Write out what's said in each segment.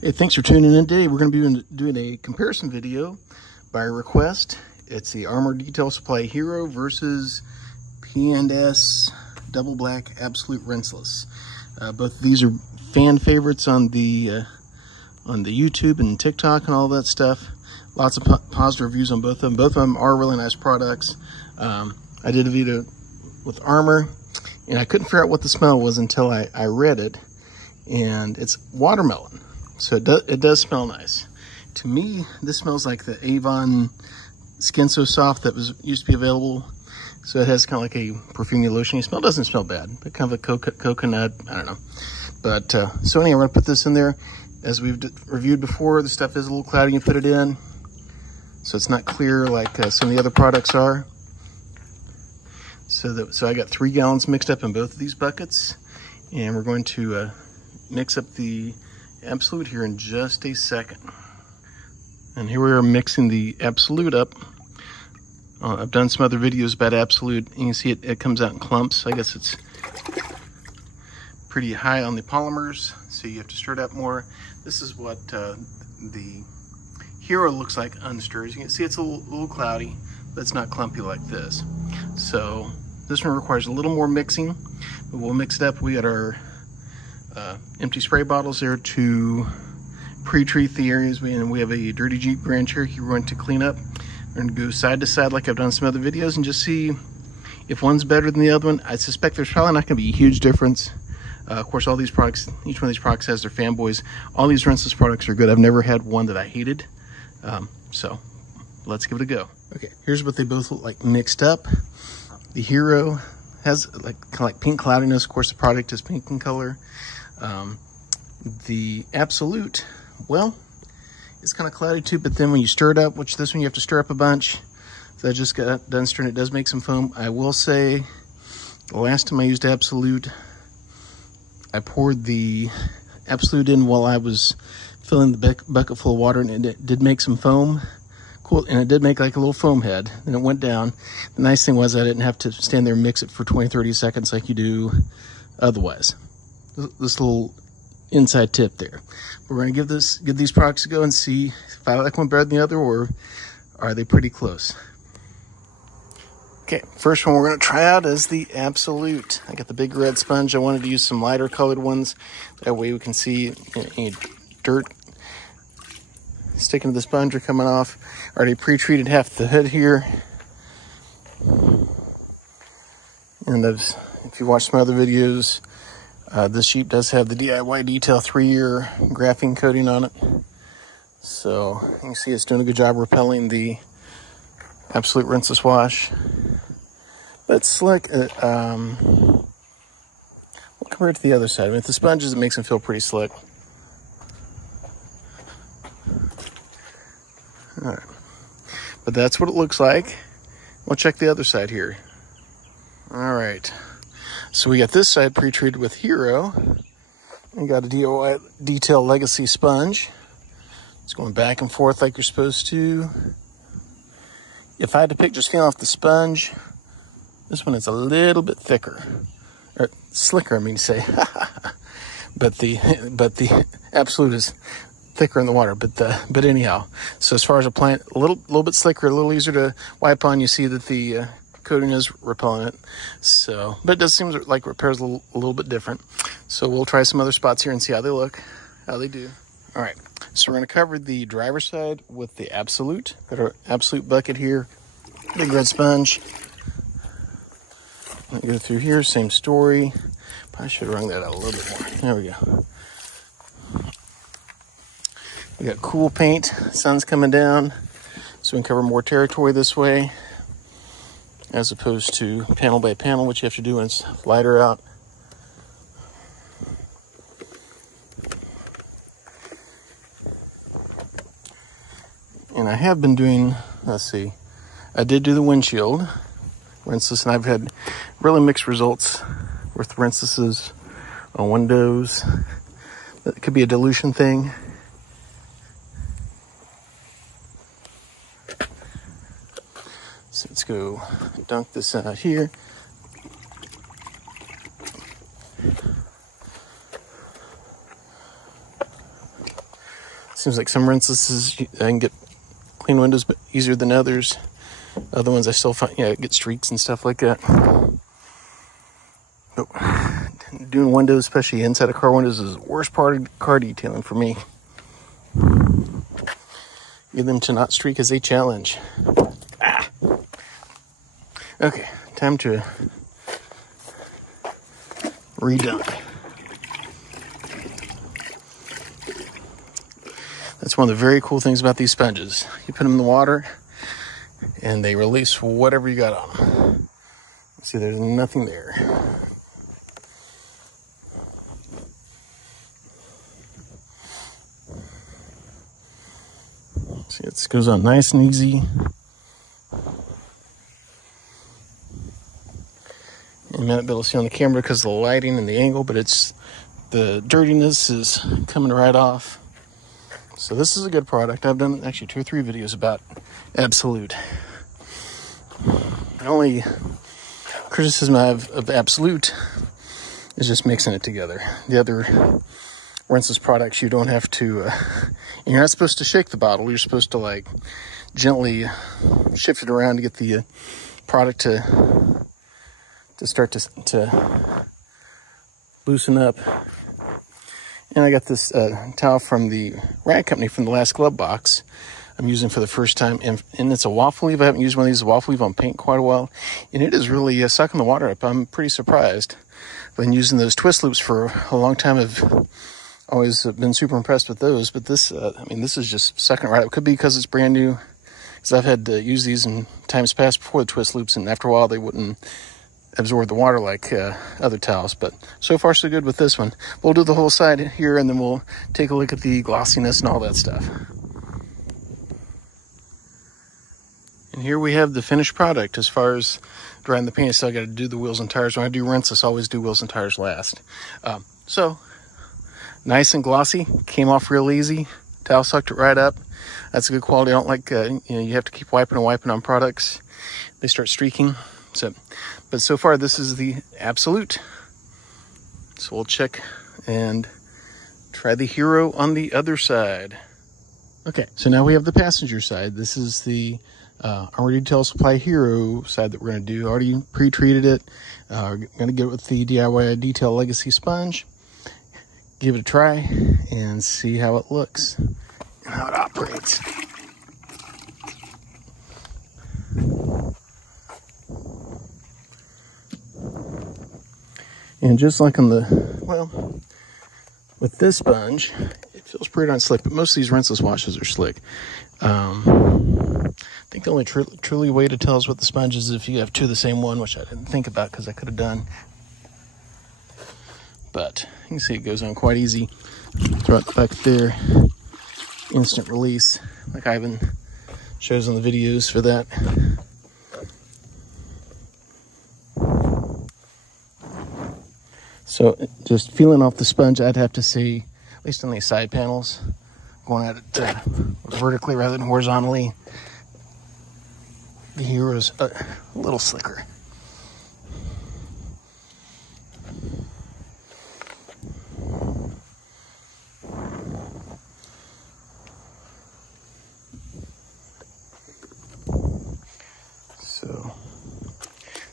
Hey, thanks for tuning in today. We're going to be doing a comparison video by request. It's the Armour Detail Supply Hero versus P&S Double Black Absolute Rinseless. Both of these are fan favorites on the YouTube and TikTok and all that stuff. Lots of positive reviews on both of them. Both of them are really nice products. I did a video with Armour, and I couldn't figure out what the smell was until I read it, and it's watermelon. So it does smell nice. To me, this smells like the Avon Skin So Soft that used to be available. So it has kind of like a perfumey lotion smell. It doesn't smell bad, but kind of a coconut, I don't know. But so anyway, I'm gonna put this in there. As we've reviewed before, the stuff is a little cloudy. You put it in, so it's not clear like some of the other products are. So I got 3 gallons mixed up in both of these buckets, and we're going to mix up the Absolute here in just a second. And here we are mixing the Absolute up. I've done some other videos about Absolute, and you can see it comes out in clumps. I guess it's pretty high on the polymers, so you have to stir it up more. This is what the Hero looks like unstirred. As you can see, it's a little cloudy, but it's not clumpy like this. So this one requires a little more mixing, but we'll mix it up. We got our empty spray bottles there to pre-treat the areas. And we have a dirty Jeep Grand Cherokee we're going to clean up. We're going to go side to side like I've done some other videos and just see if one's better than the other one. I suspect there's probably not going to be a huge difference. Of course, all these products, each one of these products has their fanboys. All these rinseless products are good. I've never had one that I hated. So let's give it a go. Okay, here's what they both look like mixed up. The Hero has kind of like pink cloudiness. Of course, the product is pink in color. The Absolute, well, it's kind of cloudy too, but then when you stir it up, which this one you have to stir up a bunch, so I just got done stirring, it does make some foam. I will say, the last time I used Absolute, I poured the Absolute in while I was filling the bucket full of water, and it did make some foam. Cool, and it did make like a little foam head, and it went down. The nice thing was I didn't have to stand there and mix it for 20-30 seconds like you do otherwise. This little inside tip there. We're going to give these products a go and see if I like one better than the other, or are they pretty close. Okay, first one we're going to try out is the Absolute. I got the big red sponge. I wanted to use some lighter colored ones. That way we can see any dirt sticking to the sponge or coming off. Already pre-treated half the hood here. And if you watch some other videos, this Jeep does have the DIY Detail 3-year graphene coating on it. So you can see it's doing a good job repelling the Absolute Rinseless Wash. But it's slick. Well, compared to the other side, I mean, with the sponges, it makes them feel pretty slick. All right. But that's what it looks like. We'll check the other side here. All right. So we got this side pre-treated with Hero. We got a DIY Detail Legacy sponge. It's going back and forth like you're supposed to. If I had to pick just feeling off the sponge, this one is a little bit thicker, or slicker, I mean to say. but the Absolute is thicker in the water. But anyhow, so as far as applying, a little bit slicker, a little easier to wipe on. You see that the coating is repelling it. So, but it does seem like repairs a little bit different. So we'll try some other spots here and see how they look, how they do. All right. So we're going to cover the driver's side with the Absolute. Got our Absolute bucket here. Big red sponge. Go through here, same story. Probably should have wrung that out a little bit more. There we go. We got cool paint. Sun's coming down, so we can cover more territory this way, as opposed to panel by panel, which you have to do when it's lighter out. And I have been doing, let's see, I did do the windshield rinseless, and I've had really mixed results with rinselesses on windows. It could be a dilution thing. So let's go dunk this out here. Seems like some rinselesses I can get clean windows but easier than others. Other ones I still find, get streaks and stuff like that. But doing windows, especially inside of car windows, is the worst part of car detailing for me. Get them to not streak is a challenge. Okay, time to redunk. That's one of the very cool things about these sponges. You put them in the water and they release whatever you got on them. See, there's nothing there. See, it goes on nice and easy. You may not be able to see on the camera because of the lighting and the angle, but the dirtiness is coming right off. So this is a good product. I've done actually 2 or 3 videos about Absolute. The only criticism I have of Absolute is just mixing it together. The other rinseless products, you don't have to, and you're not supposed to shake the bottle. You're supposed to like gently shift it around to get the product to start to loosen up. And I got this towel from the rag company from the last glove box I'm using for the first time. And it's a waffle weave. I haven't used one of these waffle weave on paint quite a while. And it is really sucking the water up. I'm pretty surprised. I've been using those twist loops for a long time. I've always been super impressed with those. But this, this is just sucking it right up. Could be because it's brand new. Because I've had to use these in times past before the twist loops. And after a while, they wouldn't absorb the water like other towels. But so far so good with this one. We'll do the whole side here and then we'll take a look at the glossiness and all that stuff. And here we have the finished product. As far as drying the paint, I still got to do the wheels and tires. When I do rinseless, I always do wheels and tires last. So nice and glossy, came off real easy. Towel sucked it right up. That's a good quality. I don't like you have to keep wiping and wiping on products. They start streaking. But so far, this is the Absolute. So we'll check and try the Hero on the other side. Okay, so now we have the passenger side. This is the Armour Detail Supply Hero side that we're going to do. Already pre-treated it. We're going to get it with the DIY Detail Legacy sponge. Give it a try and see how it looks and how it operates. And just like on with this sponge, it feels pretty darn slick, but most of these rinseless washes are slick. I think the only truly way to tell us what the sponge is if you have 2 of the same one, which I didn't think about because I could have done. But you can see it goes on quite easy. Throw it back there, instant release, like Ivan shows on the videos for that. So just feeling off the sponge, I'd have to say, at least on these side panels, going at it vertically rather than horizontally, the Hero's a little slicker.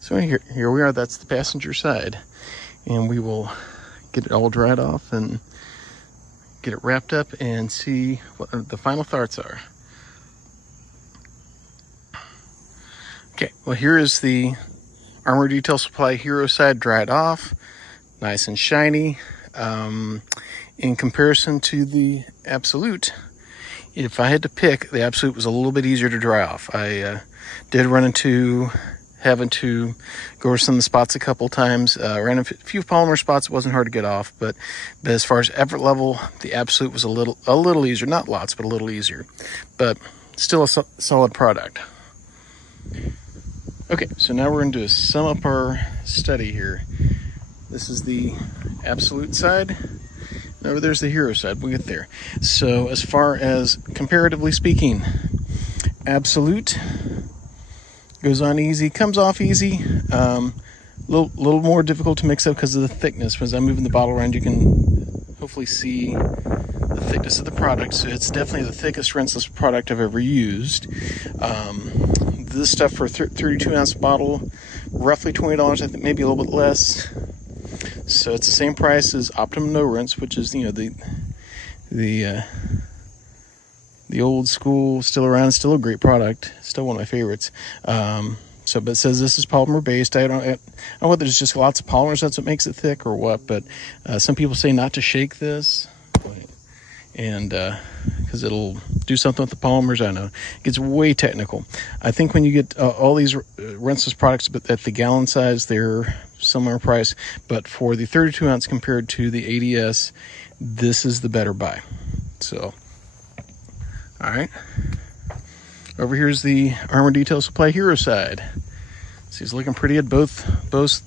So here we are. That's the passenger side. And we will get it all dried off and get it wrapped up and see what the final thoughts are. Okay, well here is the Armour Detail Supply Hero side dried off. Nice and shiny. In comparison to the Absolute, if I had to pick, the Absolute was a little bit easier to dry off. I did run into having to go over some of the spots a couple times. Ran a few polymer spots. It wasn't hard to get off, but as far as effort level, the Absolute was a little easier. Not lots, but a little easier. But still a solid product. Okay, so now we're going to sum up our study here. This is the Absolute side. And over there's the Hero side. We'll get there. So as far as comparatively speaking, Absolute goes on easy, comes off easy. Little more difficult to mix up because of the thickness. As I'm moving the bottle around, you can hopefully see the the thickness of the product. So it's definitely the thickest rinseless product I've ever used. This stuff for a 32-ounce bottle, roughly $20, I think, maybe a little bit less. So it's the same price as Optimum No Rinse, which is, you know, the old school, still around, still a great product, still one of my favorites. So, but it says this is polymer based. I don't know whether it's just lots of polymers that's what makes it thick or what, but some people say not to shake this, and because it'll do something with the polymers. I don't know. It gets way technical. I think when you get all these rinseless products, but at the gallon size, they're similar price. But for the 32-ounce compared to the ADS, this is the better buy. So, all right. Over here's the Armour Detail Supply Hero side. So he's looking pretty good. Both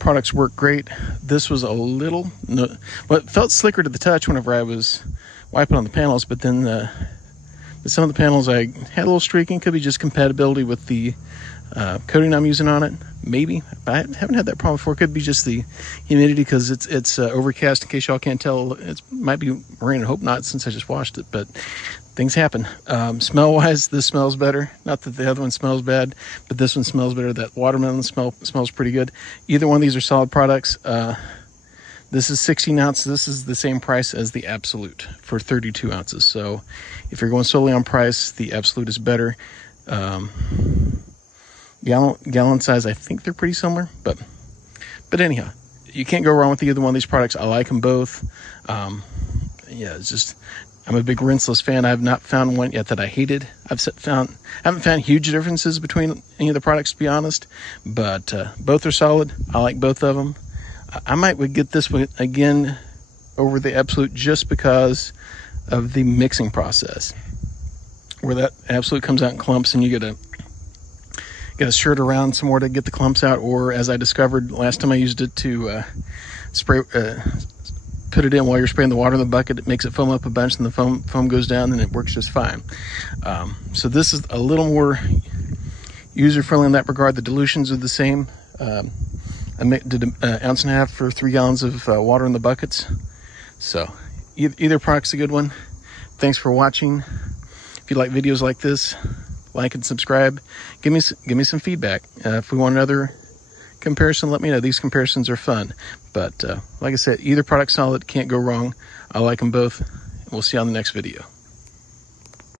products work great. This was a little, well, it felt slicker to the touch whenever I was wiping on the panels, but then some of the panels I had a little streaking. Could be just compatibility with the coating I'm using on it. Maybe. I haven't had that problem before. Could be just the humidity because it's overcast. In case y'all can't tell, it might be rain. I hope not, since I just washed it, but things happen. Smell-wise, this smells better. Not that the other one smells bad, but this one smells better. That watermelon smells pretty good. Either one of these are solid products. This is 16 ounces. This is the same price as the Absolute for 32 ounces. So if you're going solely on price, the Absolute is better. Gallon size, I think they're pretty similar, but anyhow, you can't go wrong with either one of these products. I like them both. Yeah, it's just, I'm a big rinseless fan. I've not found one yet that I hated. I haven't found huge differences between any of the products, to be honest, but both are solid. I like both of them. I would get this one again over the Absolute just because of the mixing process, where that Absolute comes out in clumps and you gotta stir it around some more to get the clumps out, or as I discovered last time I used it to put it in while you're spraying the water in the bucket, it makes it foam up a bunch and the foam goes down and it works just fine. So this is a little more user-friendly in that regard. The dilutions are the same. I did an ounce and a half for 3 gallons of water in the buckets. So either product's a good one. Thanks for watching. If you like videos like this, like and subscribe. Give me some feedback. If we want another comparison, let me know. These comparisons are fun. But like I said, either product's solid, can't go wrong. I like them both. We'll see you on the next video.